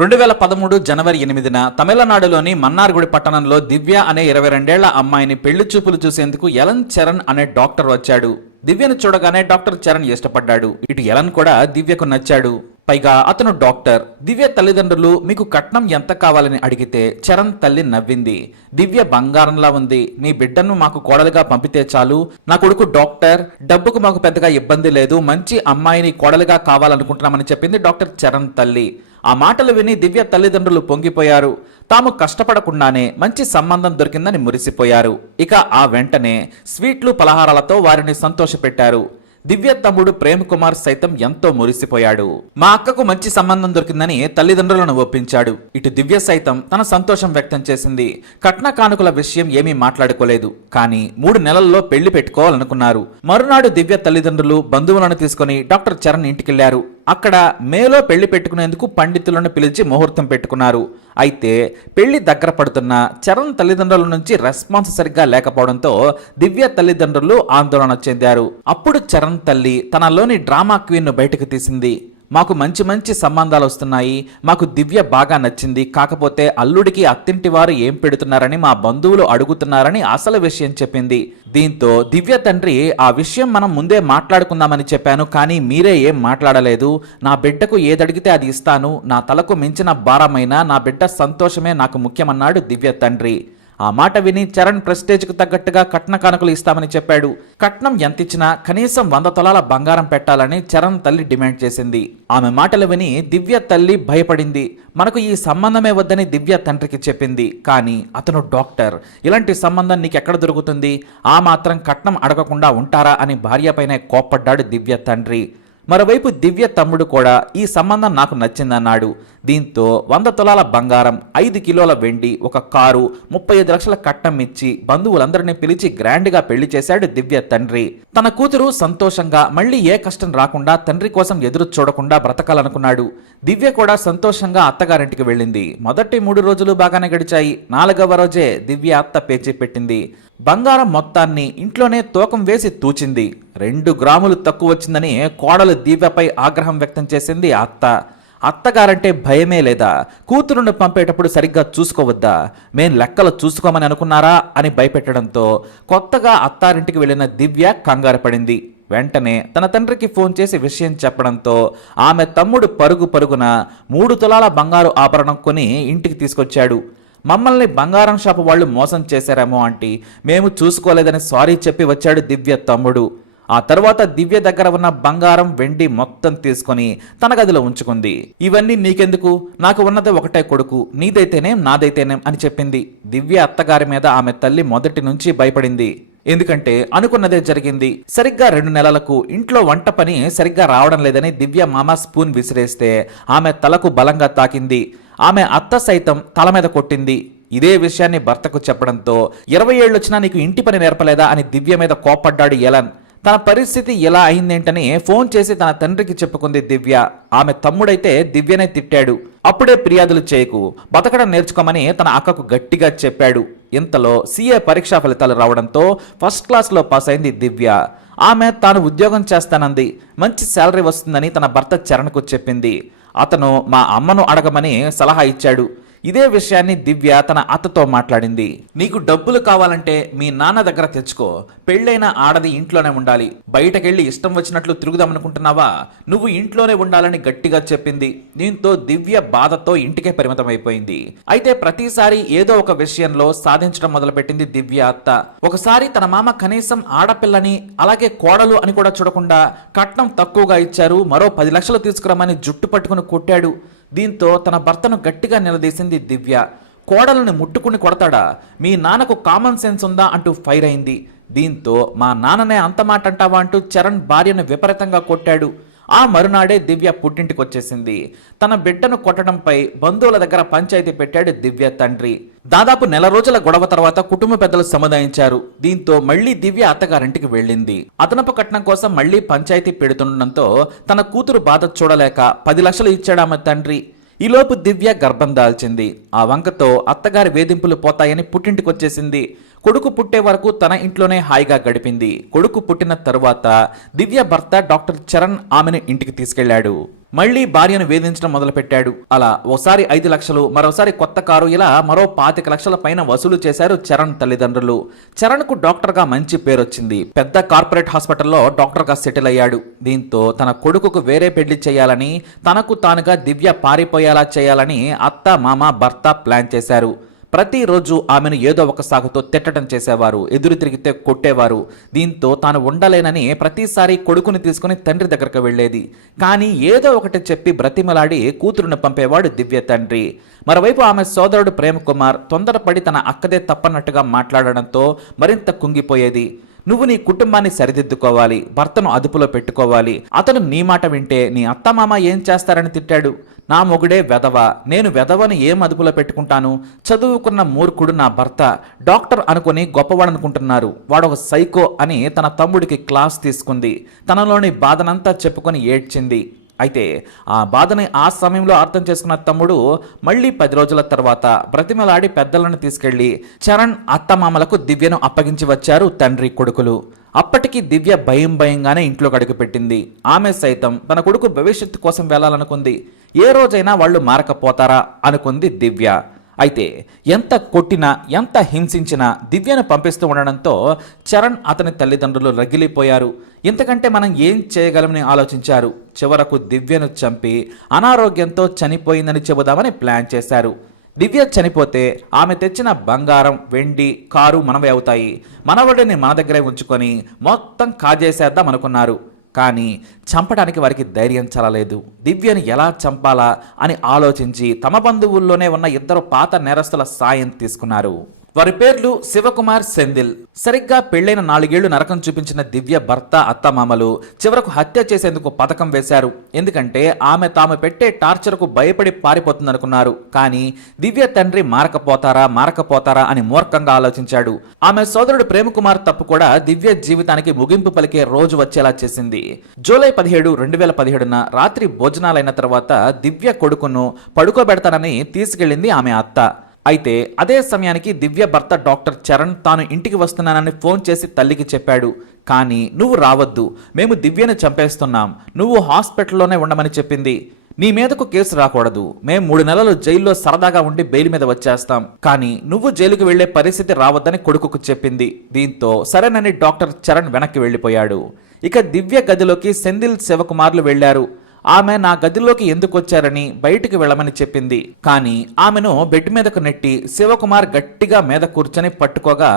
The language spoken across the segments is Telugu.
రెండు వేల పదమూడు జనవరి ఎనిమిదిన తమిళనాడులోని మన్నార్గుడి పట్టణంలో దివ్య అనే ఇరవై రెండేళ్ళ అమ్మాయిని పెళ్ళి చూపులు చూసేందుకు ఎలన్ చరణ్ అనే డాక్టర్ వచ్చాడు. దివ్యను చూడగానే డాక్టర్ చరణ్ ఇష్టపడ్డాడు. ఇటు ఎలన్ కూడా దివ్యకు నచ్చాడు. పైగా అతను డాక్టర్. దివ్య తల్లిదండ్రులు మీకు కట్నం ఎంత కావాలని అడిగితే చరణ్ తల్లి నవ్వింది. దివ్య బంగారంలా ఉంది. మీ బిడ్డను మాకు కోడలుగా పంపితే చాలు. నా కొడుకు డాక్టర్. డబ్బుకు మాకు పెద్దగా ఇబ్బంది లేదు. మంచి అమ్మాయిని కోడలుగా కావాలనుకుంటున్నామని చెప్పింది డాక్టర్ చరణ్ తల్లి. ఆ మాటలు విని దివ్య తల్లిదండ్రులు పొంగిపోయారు. తాము కష్టపడకుండానే మంచి సంబంధం దొరికిందని మురిసిపోయారు. ఇక ఆ వెంటనే స్వీట్లు పలహారాలతో వారిని సంతోషపెట్టారు. దివ్య తమ్ముడు ప్రేమ్ కుమార్ సైతం ఎంతో మురిసిపోయాడు. మా అక్కకు మంచి సంబంధం దొరికిందని తల్లిదండ్రులను ఒప్పించాడు. ఇటు దివ్య సైతం తన సంతోషం వ్యక్తం చేసింది. కట్న కానుకల విషయం ఏమీ మాట్లాడుకోలేదు. కానీ మూడు నెలల్లో పెళ్ళి పెట్టుకోవాలనుకున్నారు. మరునాడు దివ్య తల్లిదండ్రులు బంధువులను తీసుకుని డాక్టర్ చరణ్ ఇంటికెళ్ళారు. అక్కడ మేలో పెళ్ళి పెట్టుకునేందుకు పండితులను పిలిచి ముహూర్తం పెట్టుకున్నారు. అయితే పెళ్ళి దగ్గర పడుతున్న చరణ్ తల్లిదండ్రుల నుంచి రెస్పాన్స్ సరిగ్గా లేకపోవడంతో దివ్య తల్లిదండ్రులు ఆందోళన చెందారు. అప్పుడు చరణ్ తల్లి తనలోని డ్రామా క్వీన్ను బయటకు తీసింది. మాకు మంచి మంచి సంబంధాలు వస్తున్నాయి మాకు దివ్య బాగా నచ్చింది కాకపోతే అల్లుడికి అత్తింటి వారు ఏం పెడుతున్నారని మా బంధువులు అడుగుతున్నారని అసలు విషయం చెప్పింది. దీంతో దివ్య తండ్రి ఆ విషయం మనం ముందే మాట్లాడుకుందామని చెప్పాను కానీ మీరే ఏం మాట్లాడలేదు. నా బిడ్డకు ఏదడిగితే అది ఇస్తాను. నా తలకు మించిన భారమైన నా బిడ్డ సంతోషమే నాకు ముఖ్యమన్నాడు దివ్య తండ్రి. ఆ మాట విని చరణ్ ప్రెస్టేజ్కు తగ్గట్టుగా కట్న కానుకలు ఇస్తామని చెప్పాడు. కట్నం ఎంత ఇచ్చినా కనీసం వంద తొలాల బంగారం పెట్టాలని చరణ్ తల్లి డిమాండ్ చేసింది. ఆమె మాటలు విని దివ్య తల్లి భయపడింది. మనకు ఈ సంబంధమే వద్దని దివ్య తండ్రికి చెప్పింది. కానీ అతను డాక్టర్. ఇలాంటి సంబంధం నీకెక్కడ దొరుకుతుంది? ఆ మాత్రం కట్నం అడగకుండా ఉంటారా అని భార్యపైనే కోప్పడ్డాడు దివ్య తండ్రి. మరోవైపు దివ్య తమ్ముడు కూడా ఈ సంబంధం నాకు నచ్చిందన్నాడు. దీంతో వంద తులాల బంగారం ఐదు కిలోల వెండి ఒక కారు ముప్పై ఐదు లక్షల కట్టం ఇచ్చి బంధువులందరినీ పిలిచి గ్రాండ్గా పెళ్ళి చేశాడు దివ్య తండ్రి. తన కూతురు సంతోషంగా మళ్ళీ ఏ కష్టం రాకుండా తండ్రి కోసం ఎదురు చూడకుండా బ్రతకాలనుకున్నాడు. దివ్య కూడా సంతోషంగా అత్తగారింటికి వెళ్ళింది. మొదటి మూడు రోజులు బాగానే గడిచాయి. నాలుగవ రోజే దివ్య అత్త పేచి పెట్టింది. బంగారం మొత్తాన్ని ఇంట్లోనే తూకం వేసి తూచింది. రెండు గ్రాములు తక్కువ వచ్చిందని కోడలు దివ్యపై ఆగ్రహం వ్యక్తం చేసింది అత్త. అత్తగారంటే భయమే లేదా? కూతురును పంపేటప్పుడు సరిగ్గా చూసుకోవద్దా? మేం లెక్కలు చూసుకోమని అనుకున్నారా? అని భయపెట్టడంతో కొత్తగా అత్తారింటికి వెళ్ళిన దివ్య కంగారు పడింది. వెంటనే తన తండ్రికి ఫోన్ చేసి విషయం చెప్పడంతో ఆమె తమ్ముడు పరుగు పరుగున మూడు తులాల బంగారు ఆభరణం కొని ఇంటికి తీసుకొచ్చాడు. మమ్మల్ని బంగారం షాపు వాళ్ళు మోసం చేశారేమో ఆంటీ. మేము చూసుకోలేదని సారీ చెప్పి వచ్చాడు దివ్య తమ్ముడు. ఆ తర్వాత దివ్య దగ్గర ఉన్న బంగారం వెండి మొత్తం తీసుకొని తన గదిలో ఉంచుకుంది. ఇవన్నీ నీకెందుకు? నాకు ఉన్నది ఒకటే కొడుకు. నీదైతేనేం నాదైతేనేం అని చెప్పింది. దివ్య అత్తగారి మీద ఆమె తల్లి మొదటి నుంచి భయపడింది. ఎందుకంటే అనుకున్నదే జరిగింది. సరిగ్గా రెండు నెలలకు ఇంట్లో వంట పని సరిగ్గా రావడం లేదని దివ్య మామ స్పూన్ విసిరేస్తే ఆమె తలకు బలంగా తాకింది. ఆమె అత్త సైతం తల మీద కొట్టింది. ఇదే విషయాన్ని భర్తకు చెప్పడంతో ఇరవై ఏళ్ళొచ్చినా నీకు ఇంటి పని నేర్పలేదా? అని దివ్య మీద కోప్పడ్డాడు ఎలన్ తన పరిస్థితి ఎలా అయిందేంటని ఫోన్ చేసి తన తండ్రికి చెప్పుకుంది దివ్య. ఆమె తమ్ముడైతే దివ్యనే తిట్టాడు. అప్పుడే ఫిర్యాదులు చేయకు. బతకడం నేర్చుకోమని తన అక్కకు గట్టిగా చెప్పాడు. ఇంతలో సీఏ పరీక్షా ఫలితాలు రావడంతో ఫస్ట్ క్లాస్లో పాస్ అయింది దివ్య. ఆమె తాను ఉద్యోగం చేస్తానంది. మంచి శాలరీ వస్తుందని తన భర్త చరణ్కు చెప్పింది. అతను మా అమ్మను అడగమని సలహా ఇచ్చాడు. ఇదే విషయాన్ని దివ్య తన అత్తతో మాట్లాడింది. నీకు డబ్బులు కావాలంటే మీ నాన్న దగ్గర తెచ్చుకో. పెళ్ళైన ఆడది ఇంట్లోనే ఉండాలి. బయటకెళ్ళి ఇష్టం వచ్చినట్లు తిరుగుదామనుకుంటున్నావా? నువ్వు ఇంట్లోనే ఉండాలని గట్టిగా చెప్పింది. దీంతో దివ్య బాధతో ఇంటికే పరిమితం అయిపోయింది అయితే ప్రతిసారి ఏదో ఒక విషయంలో సాధించడం మొదలుపెట్టింది దివ్య అత్త. ఒకసారి తన మామ కనీసం ఆడపిల్లని అలాగే కోడలు అని కూడా చూడకుండా కట్నం తక్కువగా ఇచ్చారు. మరో పది లక్షలు తీసుకురమ్మని జుట్టు పట్టుకుని కొట్టాడు. దీంతో తన భర్తను గట్టిగా నిలదీసింది దివ్య. కోడలను ముట్టుకుని కొడతాడా? మీ నాన్నకు కామన్ సెన్స్ ఉందా? అంటూ ఫైర్ అయింది. దీంతో మా నాన్ననే అంత మాట అంటావా అంటూ చరణ్ భార్యను విపరీతంగా కొట్టాడు. ఆ మరునాడే దివ్య పుట్టింటికి వచ్చేసింది తన బిడ్డను కొట్టడంపై బంధువుల దగ్గర పంచాయతీ పెట్టాడు దివ్య తండ్రి. దాదాపు నెల రోజుల గొడవ తర్వాత కుటుంబ పెద్దలు సముదాయించారు. దీంతో మళ్ళీ దివ్య అత్తగారింటికి వెళ్ళింది. అదనపు కట్నం కోసం మళ్ళీ పంచాయతీ పెడుతుండటంతో తన కూతురు బాధ చూడలేక పది లక్షలు ఇచ్చాడు ఆమె తండ్రి. ఈలోపు దివ్య గర్భం దాల్చింది. ఆ వంకతో అత్తగారి వేధింపులు పోతాయని పుట్టింటికి వచ్చేసింది కొడుకు పుట్టే వరకు తన ఇంట్లోనే హాయిగా గడిపింది. కొడుకు పుట్టిన తరువాత దివ్య భర్త డాక్టర్ చరణ్ ఆమెను ఇంటికి తీసుకెళ్ళాడు. మళ్ళీ భార్యను వేధించడం మొదలుపెట్టాడు. అలా ఓసారి ఐదు లక్షలు మరోసారి కొత్త కారు ఇలా మరో పాతిక లక్షల పైన వసూలు చేశారు చరణ్ తల్లిదండ్రులు. చరణ్కు డాక్టర్గా మంచి పేరొచ్చింది. పెద్ద కార్పొరేట్ హాస్పిటల్లో డాక్టర్గా సెటిల్ అయ్యాడు. దీంతో తన కొడుకుకు వేరే పెళ్ళి చేయాలని తనకు తానుగా దివ్య పారిపోయేలా చేయాలని అత్త మామ భర్త ప్లాన్ చేశారు. ప్రతిరోజు ఆమెను ఏదో ఒక సాగుతో తిట్టడం చేసేవారు ఎదురు తిరిగితే కొట్టేవారు. దీంతో తాను ఉండలేనని ప్రతిసారి కొడుకుని తీసుకుని తండ్రి దగ్గరకు వెళ్ళేది. కానీ ఏదో ఒకటి చెప్పి బ్రతిమలాడి కూతురుని పంపేవాడు దివ్య తండ్రి. మరోవైపు ఆమె సోదరుడు ప్రేమ్ కుమార్ తొందరపడి తన అక్కదే తప్పన్నట్టుగా మాట్లాడడంతో మరింత కుంగిపోయేది. నువ్వు నీ కుటుంబాన్ని సరిదిద్దుకోవాలి భర్తను అదుపులో పెట్టుకోవాలి. అతను నీ మాట వింటే నీ అత్తమామ ఏం చేస్తారని తిట్టాడు. నా మొగుడే వెధవ నేను వెధవని ఏం అదుపులో పెట్టుకుంటాను? చదువుకున్న మూర్ఖుడు నా భర్త. డాక్టర్ అనుకుని గొప్పవాడనుకుంటున్నారు. వాడు ఒక సైకో అని తన తమ్ముడికి క్లాస్ తీసుకుంది. తనలోని బాధనంతా చెప్పుకొని ఏడ్చింది. అయితే ఆ బాధని ఆ సమయంలో అర్థం చేసుకున్న తమ్ముడు మళ్ళీ పది రోజుల తర్వాత బ్రతిమలాడి పెద్దలను తీసుకెళ్ళి చరణ్ అత్తమామలకు దివ్యను అప్పగించి వచ్చారు తండ్రి కొడుకులు. అప్పటికి దివ్య భయం భయంగానే ఇంట్లో అడుగుపెట్టింది ఆమె సైతం తన కొడుకు భవిష్యత్తు కోసం వెళ్ళాలనుకుంది. ఏ రోజైనా వాళ్ళు మారకపోతారా? అనుకుంది దివ్య. అయితే ఎంత కొట్టినా ఎంత హింసించినా దివ్యను పంపిస్తూ ఉండడంతో చరణ్ అతని తల్లిదండ్రులు రగిలిపోయారు. ఇంతకంటే మనం ఏం చేయగలమని ఆలోచించారు? చివరకు దివ్యను చంపి అనారోగ్యంతో చనిపోయిందని చెబుదామని ప్లాన్ చేశారు. దివ్య చనిపోతే ఆమె తెచ్చిన బంగారం వెండి కారు మనవే అవుతాయి. మనవడిని మన దగ్గరే ఉంచుకొని మొత్తం కాజేసేద్దాం అనుకున్నారు కానీ చంపడానికి వారికి ధైర్యం చలలేదు దివ్యను ఎలా చంపాలా అని ఆలోచించి తమ బంధువుల్లోనే ఉన్న ఇద్దరు పాత నేరస్తుల సాయం తీసుకున్నారు. వారి పేర్లు శివకుమార్ సెందిల్. సరిగ్గా పెళ్ళైన నాలుగేళ్ళు నరకం చూపించిన దివ్య భర్త అత్తమామలు చివరకు హత్య చేసేందుకు పథకం వేశారు. ఎందుకంటే ఆమె తాము పెట్టే టార్చర్కు భయపడి పారిపోతుందనుకున్నారు. కానీ దివ్య తండ్రి మారకపోతారా మారకపోతారా అని మూర్ఖంగా ఆలోచించాడు. ఆమె సోదరుడు ప్రేమకుమార్ తప్పు కూడా దివ్య జీవితానికి ముగింపు పలికే రోజు వచ్చేలా చేసింది. జూలై పదిహేడు రెండు వేల పదిహేడున రాత్రి భోజనాలైన తర్వాత దివ్య కొడుకును పడుకోబెడతానని తీసుకెళ్ళింది ఆమె అత్త. అయితే అదే సమయానికి దివ్య భర్త డాక్టర్ చరణ్ తాను ఇంటికి వస్తున్నానని ఫోన్ చేసి తల్లికి చెప్పాడు. కానీ నువ్వు రావద్దు. మేము దివ్యను చంపేస్తున్నాం. నువ్వు హాస్పిటల్లోనే ఉండమని చెప్పింది. నీ మీదకు కేసు రాకూడదు. మేము మూడు నెలలు జైల్లో సరదాగా ఉండి బెయిల్ మీద వచ్చేస్తాం. కానీ నువ్వు జైలుకు వెళ్ళే పరిస్థితి రావద్దని కొడుకుకు చెప్పింది. దీంతో సరేనని డాక్టర్ చరణ్ వెనక్కి వెళ్ళిపోయాడు ఇక దివ్య గదిలోకి సెందిల్ శివకుమార్లు వెళ్ళారు ఆమె నా గదిలోకి ఎందుకు వచ్చారని బయటికి వెళ్ళమని చెప్పింది. కానీ ఆమెను బెడ్ మీదకు నెట్టి శివకుమార్ గట్టిగా మీద కూర్చొని పట్టుకోగా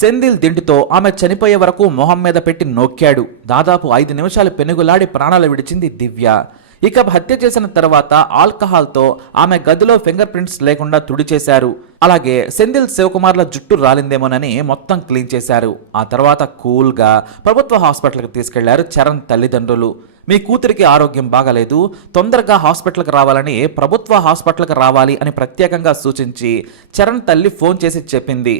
సెందిల్ దిండితో ఆమె చనిపోయే వరకు మొహం మీద పెట్టి నొక్కాడు. దాదాపు ఐదు నిమిషాలు పెనుగులాడి ప్రాణాలు విడిచింది దివ్య. ఇక హత్య చేసిన తర్వాత ఆల్కహాల్తో ఆమె గదిలో ఫింగర్ ప్రింట్స్ లేకుండా తుడి చేశారు అలాగే సెందిల్ శివకుమార్ల జుట్టు రాలిందేమోనని మొత్తం క్లీన్ చేశారు. ఆ తర్వాత కూల్గా ప్రభుత్వ హాస్పిటల్కి తీసుకెళ్ళారు చరణ్ తల్లిదండ్రులు. మీ కూతురికి ఆరోగ్యం బాగలేదు తొందరగా హాస్పిటల్కి రావాలని ప్రభుత్వ హాస్పిటల్కి రావాలి అని ప్రత్యేకంగా సూచించి చరణ్ తల్లి ఫోన్ చేసి చెప్పింది.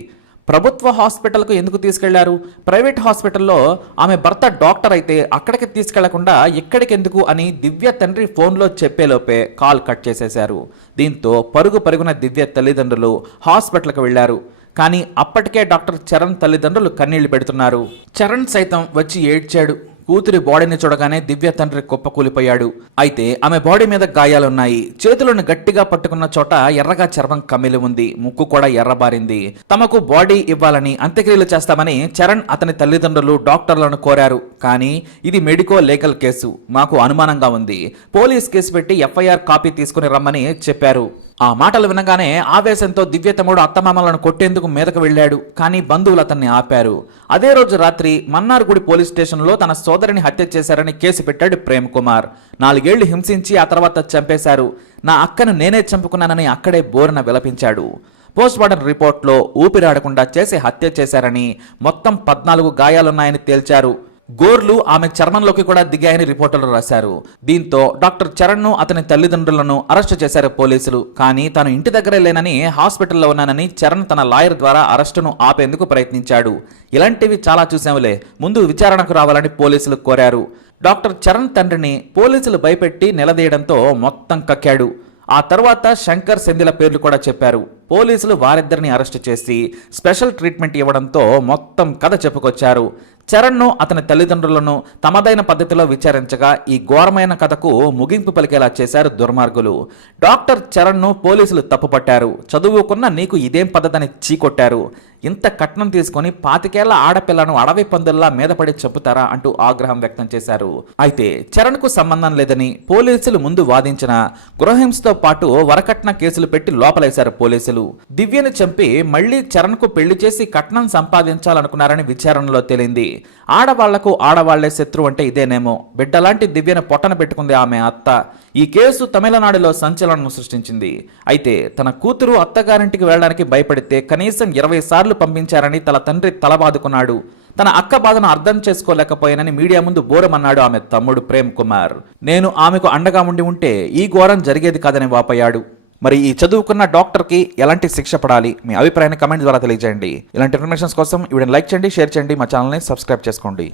ప్రభుత్వ హాస్పిటల్కు ఎందుకు తీసుకెళ్ళారు? ప్రైవేట్ హాస్పిటల్లో ఆమె భర్త డాక్టర్ అయితే అక్కడికి తీసుకెళ్ళకుండా ఇక్కడికి ఎందుకు అని దివ్య తండ్రి ఫోన్లో చెప్పేలోపే కాల్ కట్ చేసేశారు. దీంతో పరుగు పరుగున దివ్య తల్లిదండ్రులు హాస్పిటల్కి వెళ్ళారు కానీ అప్పటికే డాక్టర్ చరణ్ తల్లిదండ్రులు కన్నీళ్ళు పెడుతున్నారు. చరణ్ సైతం వచ్చి ఏడ్చాడు. కూతురి బాడీని చూడగానే దివ్య తండ్రి కుప్పకూలిపోయాడు. అయితే ఆమె బాడీ మీద గాయాలున్నాయి. చేతులను గట్టిగా పట్టుకున్న చోట ఎర్రగా చర్మం కమ్మిలి ఉంది. ముక్కు కూడా ఎర్రబారింది. తమకు బాడీ ఇవ్వాలని అంత్యక్రియలు చేస్తామని చరణ్ అతని తల్లిదండ్రులు డాక్టర్లను కోరారు. కానీ ఇది మెడికో లీగల్ కేసు. మాకు అనుమానంగా ఉంది. పోలీస్ కేసు పెట్టి ఎఫ్ఐఆర్ కాపీ తీసుకుని రమ్మని చెప్పారు. ఆ మాటలు వినగానే ఆవేశంతో దివ్య తమ్ముడు అత్తమామలను కొట్టేందుకు మీదకు వెళ్ళాడు. కానీ బంధువులు అతన్ని ఆపారు. అదే రోజు రాత్రి మన్నార్గుడి పోలీస్ స్టేషన్లో తన సోదరిని హత్య చేశారని కేసు పెట్టాడు ప్రేమ్ కుమార్. నాలుగేళ్ళు హింసించి ఆ తర్వాత చంపేశారు. నా అక్కను నేనే చంపుకున్నానని అక్కడే బోరున విలపించాడు. పోస్ట్మార్టం రిపోర్ట్లో ఊపిరాడకుండా చేసి హత్య చేశారని మొత్తం పద్నాలుగు గాయాలున్నాయని తేల్చారు. గోర్లు ఆమె చర్మంలోకి కూడా దిగాయని రిపోర్టులు రాశారు. దీంతో డాక్టర్ చరణ్ను అతని తల్లిదండ్రులను అరెస్టు చేశారు పోలీసులు. కానీ తాను ఇంటి దగ్గరే లేనని హాస్పిటల్లో ఉన్నానని చరణ్ తన లాయర్ ద్వారా అరెస్టును ఆపేందుకు ప్రయత్నించాడు. ఇలాంటివి చాలా చూసాములే ముందు విచారణకు రావాలని పోలీసులు కోరారు. డాక్టర్ చరణ్ తండ్రిని పోలీసులు భయపెట్టి నిలదీయడంతో మొత్తం కక్కాడు. ఆ తర్వాత శంకర్ సెందిల పేర్లు కూడా చెప్పారు. పోలీసులు వారిద్దరిని అరెస్ట్ చేసి స్పెషల్ ట్రీట్మెంట్ ఇవ్వడంతో మొత్తం కథ చెప్పుకొచ్చారు. చరణ్ను అతని తల్లిదండ్రులను తమదైన పద్ధతిలో విచారించగా ఈ ఘోరమైన కథకు ముగింపు పలికేలా చేశారు దుర్మార్గులు. డాక్టర్ చరణ్ను పోలీసులు తప్పుపట్టారు. చదువుకున్న నీకు ఇదేం పద్ధతని చీకొట్టారు. ఇంత కట్నం తీసుకొని పాతికేళ్ళ ఆడపిల్లను అడవి పందుల్లా మీదపడి చెప్పుతారా అంటూ ఆగ్రహం వ్యక్తం చేశారు. అయితే చరణ్కు సంబంధం లేదని పోలీసులు ముందు వాదించిన గృహహింసతో పాటు వరకట్న కేసులు పెట్టి లోపలేశారు పోలీసులు. దివ్యను చంపి మళ్ళీ చరణ్కు పెళ్ళి చేసి కట్నం సంపాదించాలనుకున్నారని విచారణలో తేలింది. ఆడవాళ్ళకు ఆడవాళ్ళే శత్రు అంటే ఇదేనేమో. బిడ్డలాంటి దివ్యను పొట్టన పెట్టుకుంది ఆమె అత్త. ఈ కేసు తమిళనాడులో సంచలనం సృష్టించింది. అయితే తన కూతురు అత్తగారింటికి వెళ్ళడానికి భయపడితే కనీసం ఇరవై సార్లు పంపించారని తన తండ్రి తలబాదుకున్నాడు. తన అక్క బాధను అర్థం చేసుకోలేకపోయానని మీడియా ముందు బోరమన్నాడు ఆమె తమ్ముడు ప్రేమ్ కుమార్. నేను ఆమెకు అండగా ఉండి ఉంటే ఈ ఘోరం జరిగేది కాదని వాపోయాడు. మరి ఈ చదువుకున్న డాక్టర్కి ఎలాంటి శిక్ష పడాలి? మీ అభిప్రాయాన్ని కమెంట్ ద్వారా తెలియజేయండి. ఇలాంటి ఇన్ఫర్మేషన్స్ కోసం వీడియోని లైక్ చేయండి షేర్ చేయండి. మా ఛానల్ని సబ్స్క్రైబ్ చేసుకోండి.